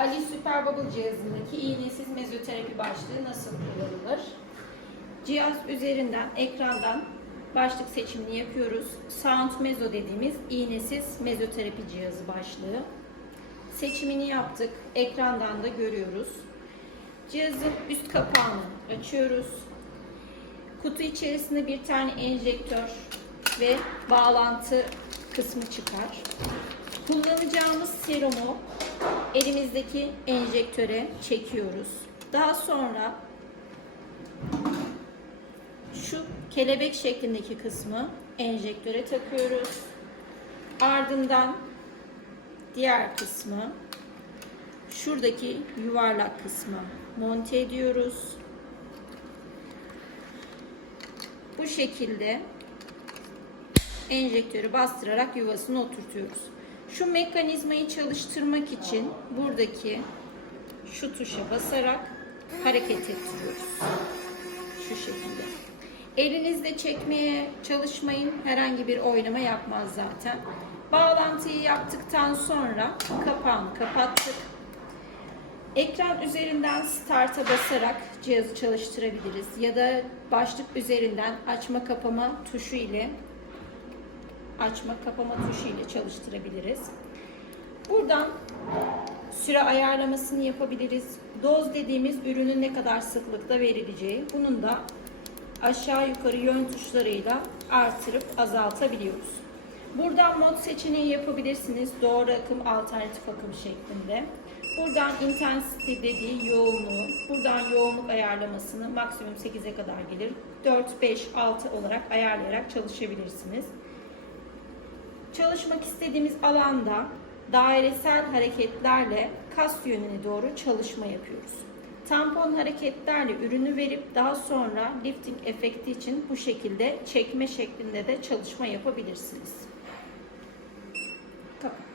Ali Super Bubble cihazındaki iğnesiz mezoterapi başlığı nasıl kullanılır? Cihaz üzerinden, ekrandan başlık seçimini yapıyoruz. Sound Mezo dediğimiz iğnesiz mezoterapi cihazı başlığı. Seçimini yaptık. Ekrandan da görüyoruz. Cihazın üst kapağını açıyoruz. Kutu içerisinde bir tane enjektör ve bağlantı kısmı çıkar. Kullanacağımız serumu elimizdeki enjektöre çekiyoruz. Daha sonra şu kelebek şeklindeki kısmı enjektöre takıyoruz. Ardından diğer kısmı şuradaki yuvarlak kısmı monte ediyoruz. Bu şekilde enjektörü bastırarak yuvasını oturtuyoruz. Şu mekanizmayı çalıştırmak için buradaki şu tuşa basarak hareket ettiriyoruz. Şu şekilde. Elinizde çekmeye çalışmayın. Herhangi bir oynama yapmaz zaten. Bağlantıyı yaptıktan sonra kapağını kapattık. Ekran üzerinden start'a basarak cihazı çalıştırabiliriz. Ya da başlık üzerinden açma kapama tuşu ile açma kapama tuşu ile çalıştırabiliriz. Buradan süre ayarlamasını yapabiliriz. Doz dediğimiz ürünün ne kadar sıklıkta verileceği. Bunun da aşağı yukarı yön tuşlarıyla artırıp azaltabiliyoruz. Buradan mod seçeneği yapabilirsiniz. Doğru akım, alternatif akım şeklinde. Buradan intensity dediği yoğunluğu, buradan yoğunluk ayarlamasını maksimum 8'e kadar gelir. 4, 5, 6 olarak ayarlayarak çalışabilirsiniz. Çalışmak istediğimiz alanda dairesel hareketlerle kas yönüne doğru çalışma yapıyoruz. Tampon hareketlerle ürünü verip daha sonra lifting efekti için bu şekilde çekme şeklinde de çalışma yapabilirsiniz. Kapat.